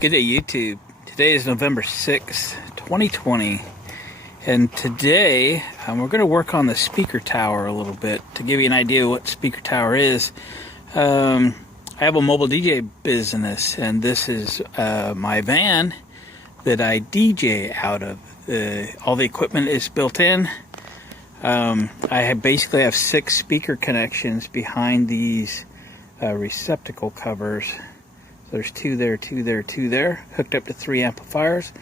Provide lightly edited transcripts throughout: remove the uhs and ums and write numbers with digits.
Good day, YouTube. Today is November 6th, 2020, and today we're going to work on the speaker tower a little bit. To give you an idea of what speaker tower is, I have a mobile DJ business, and this is my van that I DJ out of. All the equipment is built in. I basically have 6 speaker connections behind these receptacle covers. There's 2 there, 2 there, 2 there, hooked up to 3 amplifiers.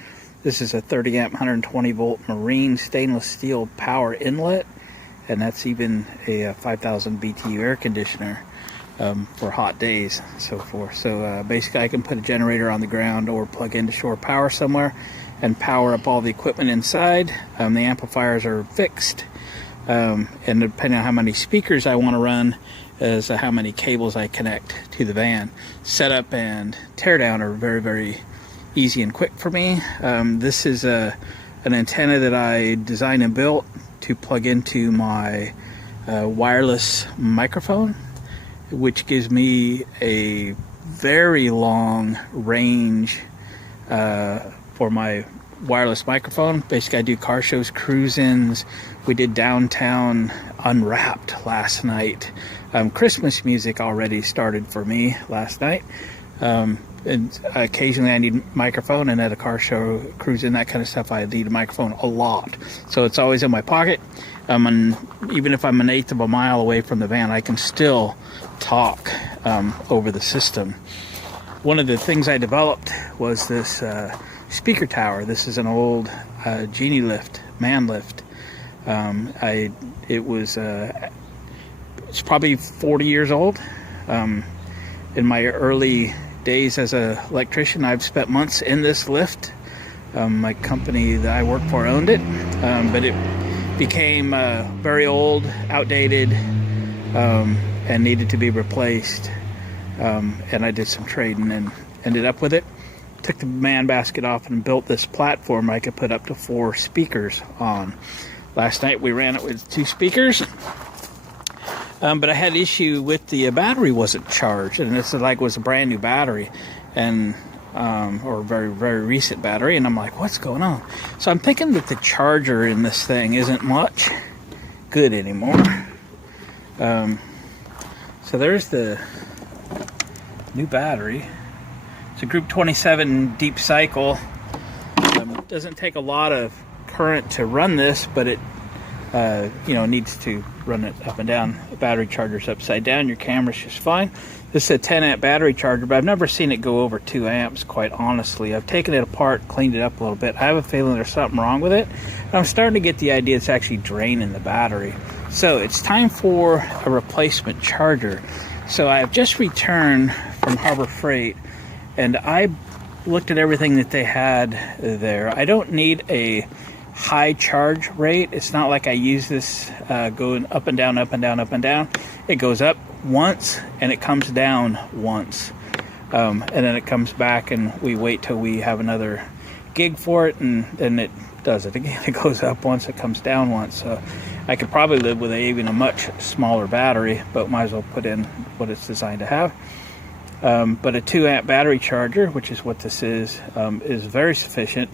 This is a 30 amp, 120 volt marine stainless steel power inlet, and that's even a 5,000 BTU air conditioner for hot days, so forth. So basically I can put a generator on the ground or plug into shore power somewhere and power up all the equipment inside. The amplifiers are fixed, and depending on how many speakers I want to run, as how many cables I connect to the van. Setup and teardown are very, very easy and quick for me. This is an antenna that I designed and built to plug into my wireless microphone, which gives me a very long range for my wireless microphone. Basically, I do car shows, cruise-ins. We did downtown Unwrapped last night. Christmas music already started for me last night. And occasionally I need a microphone, and at a car show, cruise-in, that kind of stuff, I need a microphone a lot. So it's always in my pocket. And even if I'm an eighth of a mile away from the van, I can still talk over the system. One of the things I developed was this speaker tower. This is an old genie lift, man lift. It's probably 40 years old. In my early days as an electrician, I've spent months in this lift. My company that I worked for owned it, but it became very old, outdated, and needed to be replaced. And I did some trading and ended up with it. Took the man basket off and built this platform I could put up to 4 speakers on. Last night we ran it with 2 speakers. But I had an issue with the battery wasn't charged, and this was a brand new battery, and or a very, very recent battery, and I'm like, what's going on? So I'm thinking that the charger in this thing isn't much good anymore. So there's the new battery. It's a Group 27 deep cycle. It doesn't take a lot of current to run this, but it needs to run it up and down. The battery charger's upside down. Your camera's just fine. This is a 10 amp battery charger, but I've never seen it go over 2 amps, quite honestly. I've taken it apart, cleaned it up a little bit. I have a feeling there's something wrong with it. And I'm starting to get the idea it's actually draining the battery. So it's time for a replacement charger. So I have just returned from Harbor Freight, and I looked at everything that they had there. I don't need a high charge rate. It's not like I use this going up and down, up and down, up and down. It goes up once and it comes down once, and then it comes back, and we wait till we have another gig for it, and then it does it again. It goes up once, it comes down once. So I could probably live with even a much smaller battery, but might as well put in what it's designed to have. But a 2 amp battery charger, which is what this is very sufficient.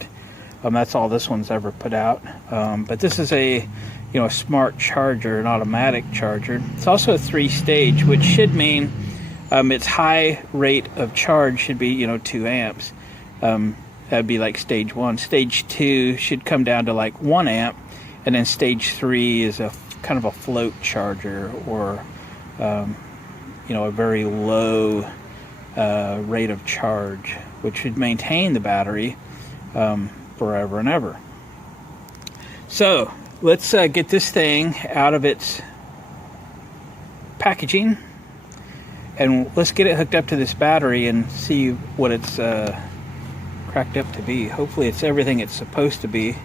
That's all this one's ever put out. But this is a smart charger, an automatic charger. It's also a 3-stage, which should mean its high rate of charge should be 2 amps. That'd be like stage 1. Stage 2 should come down to like 1 amp, and then stage 3 is a kind of a float charger, or a very low rate of charge, which should maintain the battery forever and ever. So let's get this thing out of its packaging, and let's get it hooked up to this battery and see what it's cracked up to be. Hopefully it's everything it's supposed to be.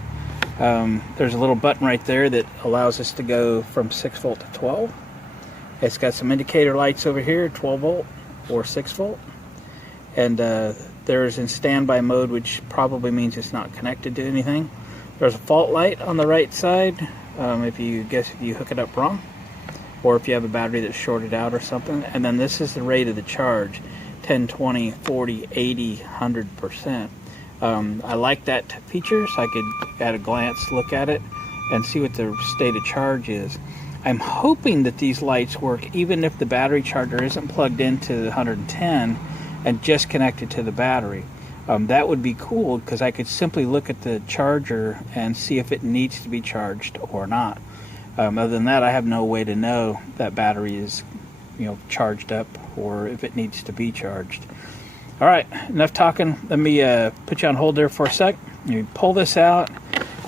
There's a little button right there that allows us to go from 6 volt to 12. It's got some indicator lights over here, 12 volt or 6 volt, and there's in standby mode, which probably means it's not connected to anything. There's a fault light on the right side if you hook it up wrong, or if you have a battery that's shorted out or something. And then this is the rate of the charge. 10, 20, 40, 80, 100%. I like that feature, so I could at a glance look at it and see what the state of charge is. I'm hoping that these lights work even if the battery charger isn't plugged into the 110 and just connected to the battery. That would be cool because I could simply look at the charger and see if it needs to be charged or not. Other than that, I have no way to know that battery is, charged up or if it needs to be charged. All right, enough talking. Let me put you on hold there for a sec. You pull this out.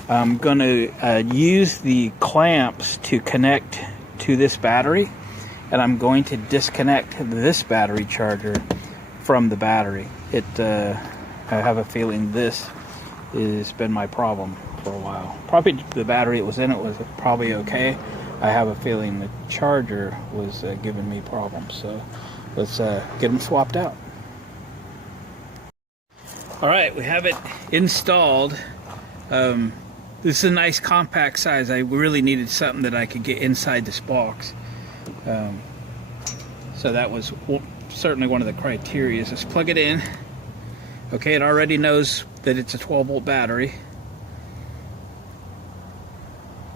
I'm going to use the clamps to connect to this battery, and I'm going to disconnect this battery charger from the battery. I have a feeling this has been my problem for a while. Probably the battery that was in it was probably okay. I have a feeling the charger was giving me problems. So let's get them swapped out. All right, we have it installed. This is a nice compact size. I really needed something that I could get inside this box. So that was certainly one of the criteria. Let's plug it in. Okay, it already knows that it's a 12-volt battery.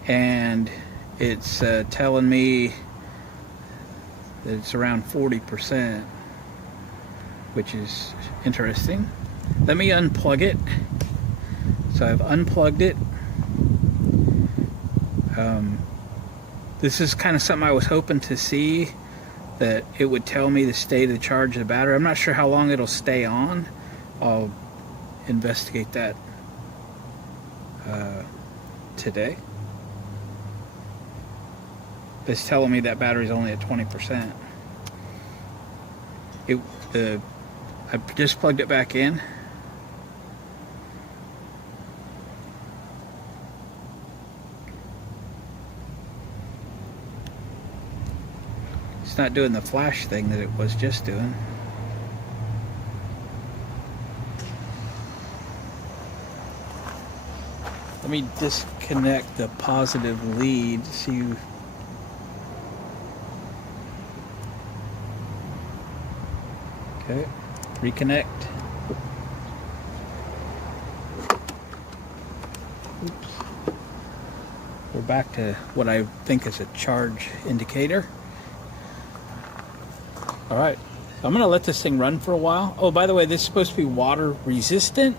And it's telling me that it's around 40%, which is interesting. Let me unplug it. So I've unplugged it. This is kind of something I was hoping to see, that it would tell me the state of the charge of the battery. I'm not sure how long it'll stay on. I'll investigate that today. It's telling me that battery's only at 20%. I just plugged it back in. It's not doing the flash thing that it was just doing. Let me disconnect the positive lead. See. Okay, reconnect. Oops. We're back to what I think is a charge indicator. All right, so I'm gonna let this thing run for a while. Oh, by the way, this is supposed to be water resistant,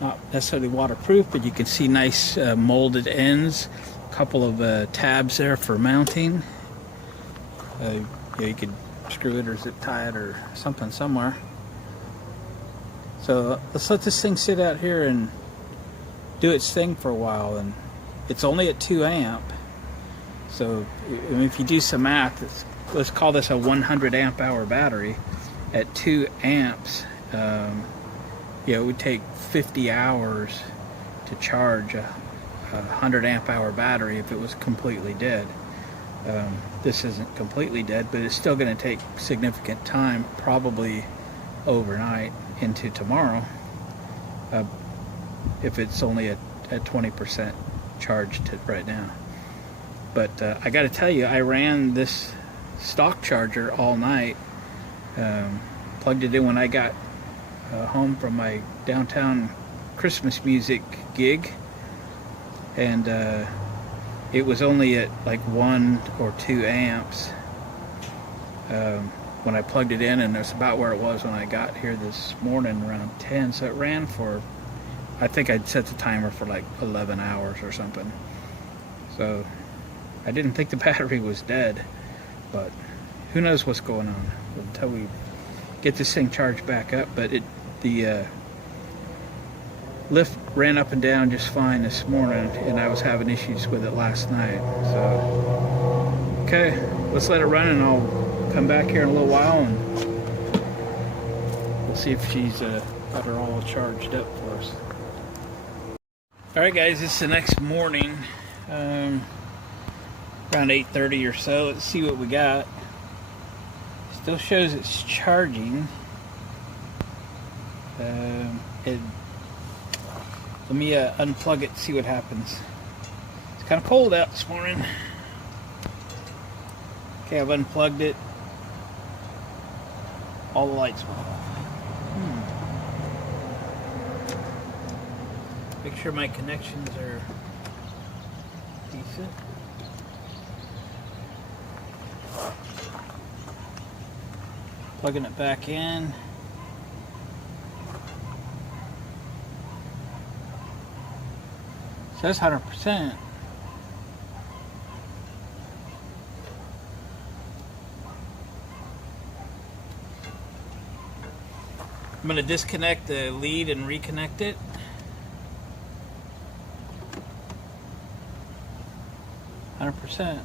not necessarily waterproof, but you can see nice molded ends, a couple of tabs there for mounting. You could screw it or zip tie it or something somewhere. So let's let this thing sit out here and do its thing for a while. And it's only at 2 amp. So if you do some math, let's call this a 100 amp hour battery at 2 amps. It would take 50 hours to charge a 100 amp hour battery if it was completely dead. This isn't completely dead, but it's still going to take significant time, probably overnight into tomorrow, if it's only at 20% charged right now. But I got to tell you, I ran this stock charger all night, plugged it in when I got home from my downtown Christmas music gig, and it was only at like 1 or 2 amps when I plugged it in, and that's about where it was when I got here this morning around 10. So it ran for, I think I'd set the timer for like 11 hours or something. So I didn't think the battery was dead, but who knows what's going on until we get this thing charged back up. But the lift ran up and down just fine this morning, and I was having issues with it last night. So okay, let's let it run, and I'll come back here in a little while and we'll see if she's got her all charged up for us. Alright guys, it's the next morning, around 8:30 or so. Let's see what we got. Still shows it's charging. Let me unplug it and see what happens. It's kind of cold out this morning. Okay, I've unplugged it. all the lights went off. Make sure my connections are decent. Plugging it back in. Says 100%. I'm going to disconnect the lead and reconnect it. %.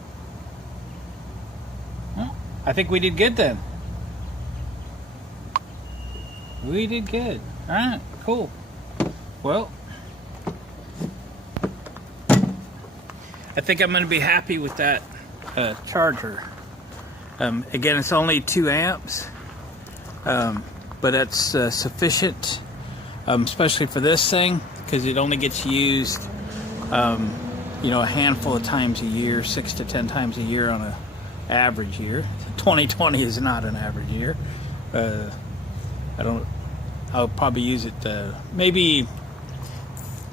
Well, I think we did good then. We did good. All right, cool. Well, I think I'm going to be happy with that charger. Again, it's only 2 amps, but that's sufficient, especially for this thing, because it only gets used you know, a handful of times a year, 6 to 10 times a year on an average year. 2020 is not an average year. I'll probably use it maybe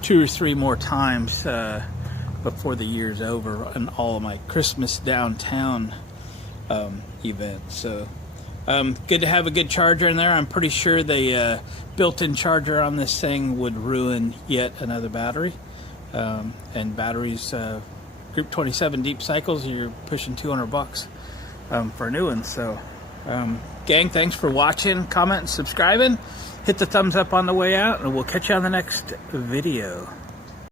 2 or 3 more times before the year's over on all of my Christmas downtown events. So good to have a good charger in there. I'm pretty sure the built-in charger on this thing would ruin yet another battery. And batteries, Group 27 deep cycles, you're pushing $200 for a new one. So gang, thanks for watching, commenting, subscribing, hit the thumbs up on the way out, and we'll catch you on the next video.